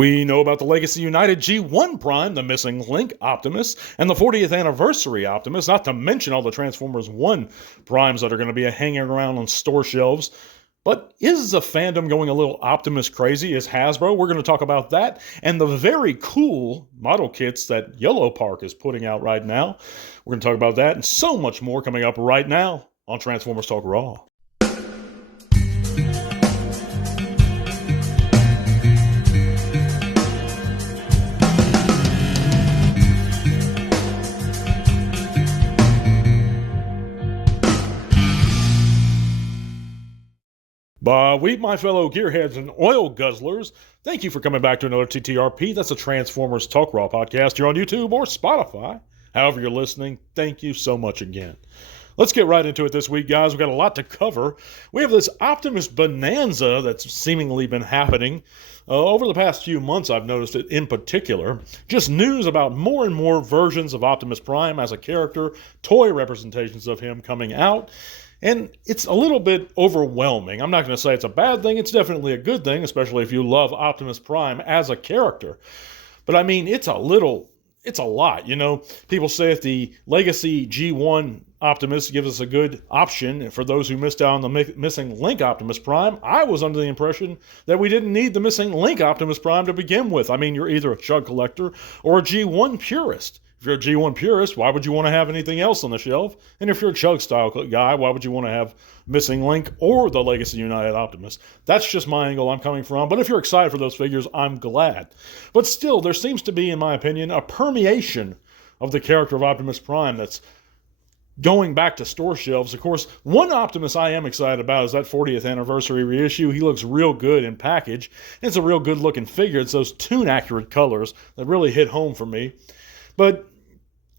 We know about the Legacy United G1 Prime, the missing link Optimus, and the 40th anniversary Optimus, not to mention all the Transformers 1 Primes that are going to be hanging around on store shelves. But is the fandom going a little Optimus crazy? Is Hasbro? We're going to talk about that and the very cool model kits that Yolopark is putting out right now. We're going to talk about that and so much more coming up right now on Transformers Talk Raw. Weep, my fellow gearheads and oil guzzlers. Thank you for coming back to another TTRP. That's a Transformers Talk Raw podcast here on YouTube or Spotify. However you're listening, thank you so much again. Let's get right into it this week, guys. We've got a lot to cover. We have this Optimus bonanza that's seemingly been happening over the past few months. I've noticed it in particular. Just news about more and more versions of Optimus Prime as a character, toy representations of him coming out. And it's a little bit overwhelming. I'm not going to say it's a bad thing. It's definitely a good thing, especially if you love Optimus Prime as a character. But I mean, it's a lot. You know, people say if the Legacy G1 Optimus gives us a good option for those who missed out on the missing link Optimus Prime. I was under the impression that we didn't need the missing link Optimus Prime to begin with. I mean, you're either a Chug collector or a G1 purist. If you're a G1 purist, why would you want to have anything else on the shelf? And if you're a Chug style guy, why would you want to have Missing Link or the Legacy United Optimus? That's just my angle I'm coming from. But if you're excited for those figures, I'm glad. But still, there seems to be, in my opinion, a permeation of the character of Optimus Prime that's going back to store shelves. Of course, one Optimus I am excited about is that 40th anniversary reissue. He looks real good in package. It's a real good looking figure. It's those tune-accurate colors that really hit home for me. But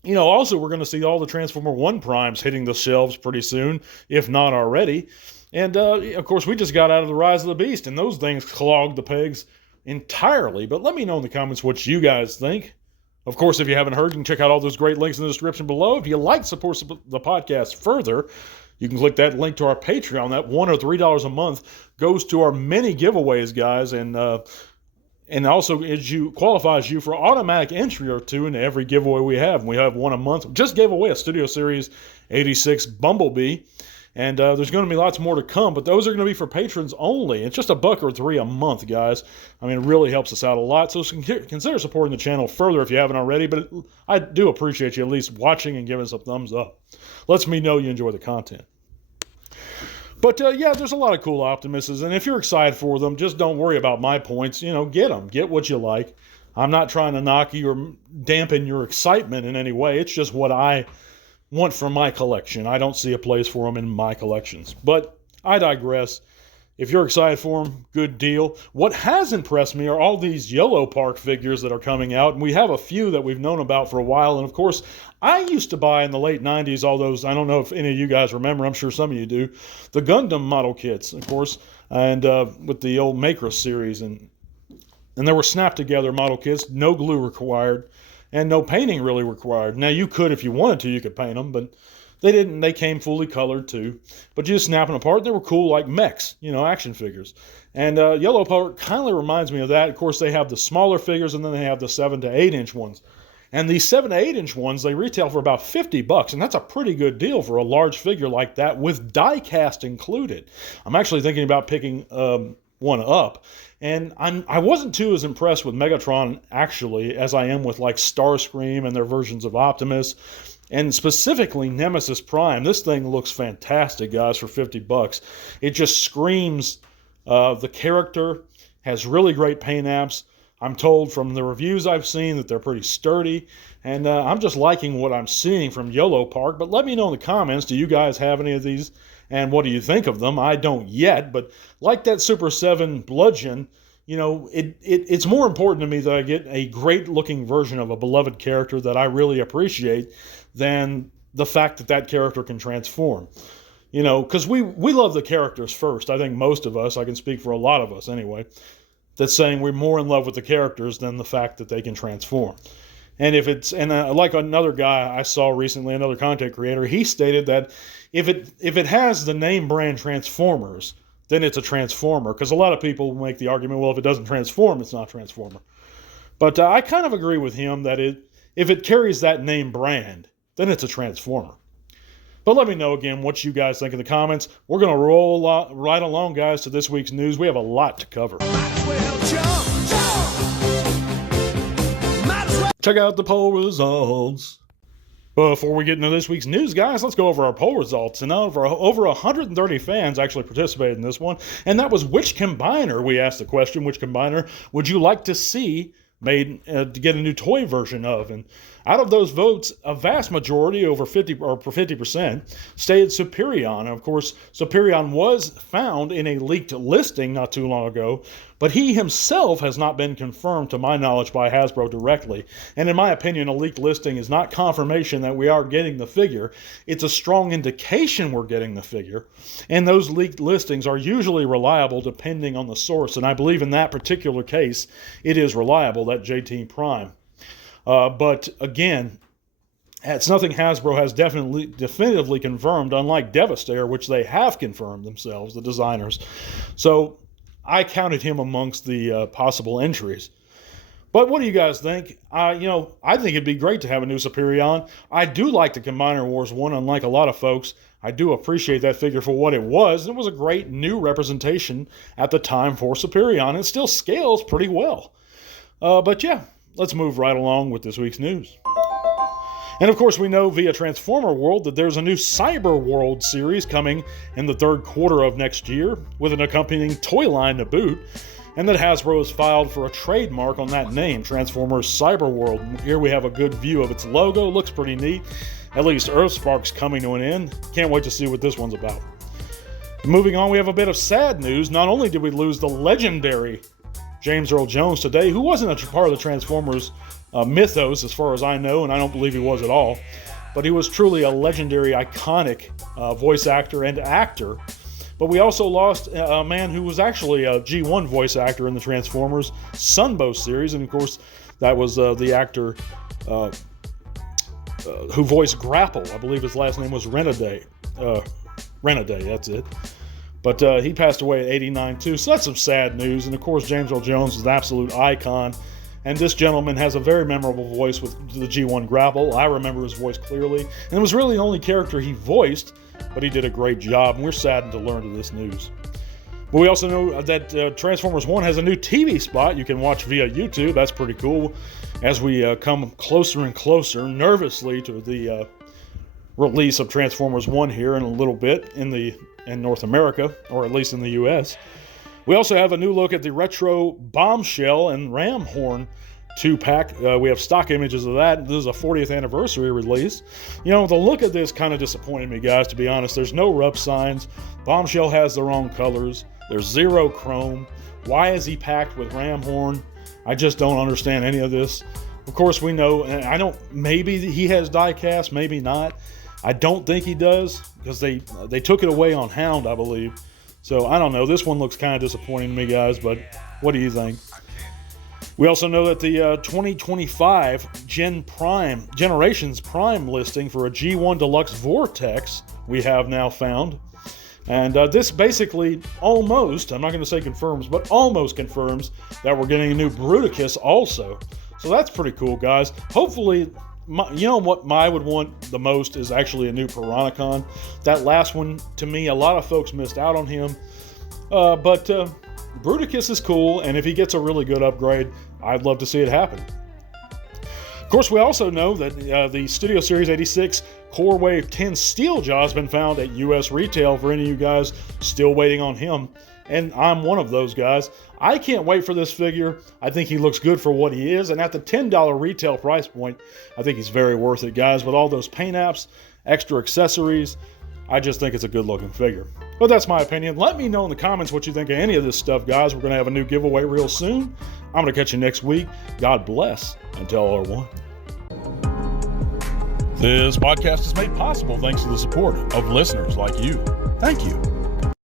you know, also we're going to see all the Transformer 1 Primes hitting the shelves pretty soon, if not already. And, of course, we just got out of the Rise of the Beast, and those things clogged the pegs entirely. But let me know in the comments what you guys think. Of course, if you haven't heard, you can check out all those great links in the description below. If you like to support the podcast further, you can click that link to our Patreon. That $1 or $3 a month goes to our many giveaways, guys, and also qualifies you for automatic entry or two into every giveaway we have. And we have one a month. We just gave away a Studio Series 86 Bumblebee. And there's going to be lots more to come. But those are going to be for patrons only. It's just $1 or $3 a month, guys. I mean, it really helps us out a lot. So consider supporting the channel further if you haven't already. But I do appreciate you at least watching and giving us a thumbs up. Lets me know you enjoy the content. But, yeah, there's a lot of cool Optimuses, and if you're excited for them, just don't worry about my points. You know, get them. Get what you like. I'm not trying to knock you or dampen your excitement in any way. It's just what I want for my collection. I don't see a place for them in my collections. But I digress. If you're excited for them, good deal. What has impressed me are all these Yolopark figures that are coming out, and we have a few that we've known about for a while. And, of course, I used to buy in the late 90s all those, I don't know if any of you guys remember, I'm sure some of you do, the Gundam model kits, of course, and with the old Macross series. And there were snap-together model kits, no glue required, and no painting really required. Now, you could, if you wanted to, you could paint them, but they didn't. They came fully colored, too. But you just snap them apart. They were cool like mechs, you know, action figures. And Yolopark kind of reminds me of that. Of course, they have the smaller figures, and then they have the 7 to 8-inch ones. And these 7 to 8-inch ones, they retail for about $50, and that's a pretty good deal for a large figure like that with die cast included. I'm actually thinking about picking one up. And I wasn't too as impressed with Megatron, actually, as I am with, like, Starscream and their versions of Optimus. And specifically Nemesis Prime. This thing looks fantastic, guys, for $50. It just screams the character, has really great paint apps. I'm told from the reviews I've seen that they're pretty sturdy. And I'm just liking what I'm seeing from Yolopark. But let me know in the comments, do you guys have any of these? And what do you think of them? I don't yet. But like that Super 7 Bludgeon, you know, it's more important to me that I get a great-looking version of a beloved character that I really appreciate than the fact that that character can transform. You know, because we love the characters first. I think most of us, I can speak for a lot of us anyway, that's saying we're more in love with the characters than the fact that they can transform. And if it's, and like another guy I saw recently, another content creator, he stated that if it has the name brand Transformers, then it's a Transformer. Because a lot of people make the argument, well, if it doesn't transform, it's not Transformer. But I kind of agree with him that if it carries that name brand, then it's a Transformer. But let me know again what you guys think in the comments. We're going to roll right along, guys, to this week's news. We have a lot to cover. Check out the poll results. Before we get into this week's news, guys, let's go over our poll results. And over 130 fans actually participated in this one. And that was which combiner, we asked the question, which combiner would you like to see made to get a new toy version of? And out of those votes, a vast majority, over 50%, stated Superion. And of course, Superion was found in a leaked listing not too long ago, but he himself has not been confirmed to my knowledge by Hasbro directly. And in my opinion, a leaked listing is not confirmation that we are getting the figure. It's a strong indication we're getting the figure. And those leaked listings are usually reliable depending on the source. And I believe in that particular case, it is reliable, that JT Prime. But again, it's nothing Hasbro has definitively confirmed, unlike Devastator, which they have confirmed themselves, the designers. So I counted him amongst the possible entries. But what do you guys think? I think it'd be great to have a new Superion. I do like the Combiner Wars 1, unlike a lot of folks. I do appreciate that figure for what it was. It was a great new representation at the time for Superion. It still scales pretty well. But yeah, let's move right along with this week's news. And of course, we know via Transformer World that there's a new Cyber World series coming in the third quarter of next year with an accompanying toy line to boot, and that Hasbro has filed for a trademark on that name, Transformers Cyber World. Here we have a good view of its logo. Looks pretty neat. At least Earthspark's coming to an end. Can't wait to see what this one's about. Moving on, we have a bit of sad news. Not only did we lose the legendary James Earl Jones today, who wasn't a part of the Transformers mythos as far as I know, and I don't believe he was at all, but he was truly a legendary, iconic voice actor and actor. But we also lost a man who was actually a G1 voice actor in the Transformers Sunbow series, and of course that was the actor who voiced Grapple. I believe his last name was Renaday. Renaday, that's it. But he passed away at 89 too, so that's some sad news. And of course, James Earl Jones is an absolute icon. And this gentleman has a very memorable voice with the G1 Grapple. I remember his voice clearly. And it was really the only character he voiced, but he did a great job. And we're saddened to learn of this news. But we also know that Transformers 1 has a new TV spot you can watch via YouTube. That's pretty cool. As we come closer and closer, nervously, to the release of Transformers 1 here in a little bit in North America, or at least in the US. We also have a new look at the retro Bombshell and Ram Horn 2-pack. We have stock images of that. This is a 40th anniversary release. The look of this kind of disappointed me, guys, to be honest. There's no rub signs. Bombshell has the wrong colors. There's zero chrome. Why is he packed with Ram Horn? I just don't understand any of this. Of course, we know, and I don't, maybe he has die-cast, maybe not. I don't think he does, because they took it away on Hound, I believe. So, I don't know. This one looks kind of disappointing to me, guys, but what do you think? We also know that the 2025 Generations Prime listing for a G1 Deluxe Vortex we have now found. And this basically almost, I'm not going to say confirms, but almost confirms that we're getting a new Bruticus also. So that's pretty cool, guys. Hopefully, what I would want the most is actually a new Piranacon. That last one, to me, a lot of folks missed out on him. But Bruticus is cool, and if he gets a really good upgrade, I'd love to see it happen. Of course, we also know that the Studio Series 86 Core Wave 10 Steeljaw has been found at US retail for any of you guys still waiting on him. And I'm one of those guys. I can't wait for this figure. I think he looks good for what he is. And at the $10 retail price point, I think he's very worth it, guys. With all those paint apps, extra accessories, I just think it's a good looking figure. But that's my opinion. Let me know in the comments what you think of any of this stuff, guys. We're going to have a new giveaway real soon. I'm going to catch you next week. God bless. Until R1. This podcast is made possible thanks to the support of listeners like you. Thank you.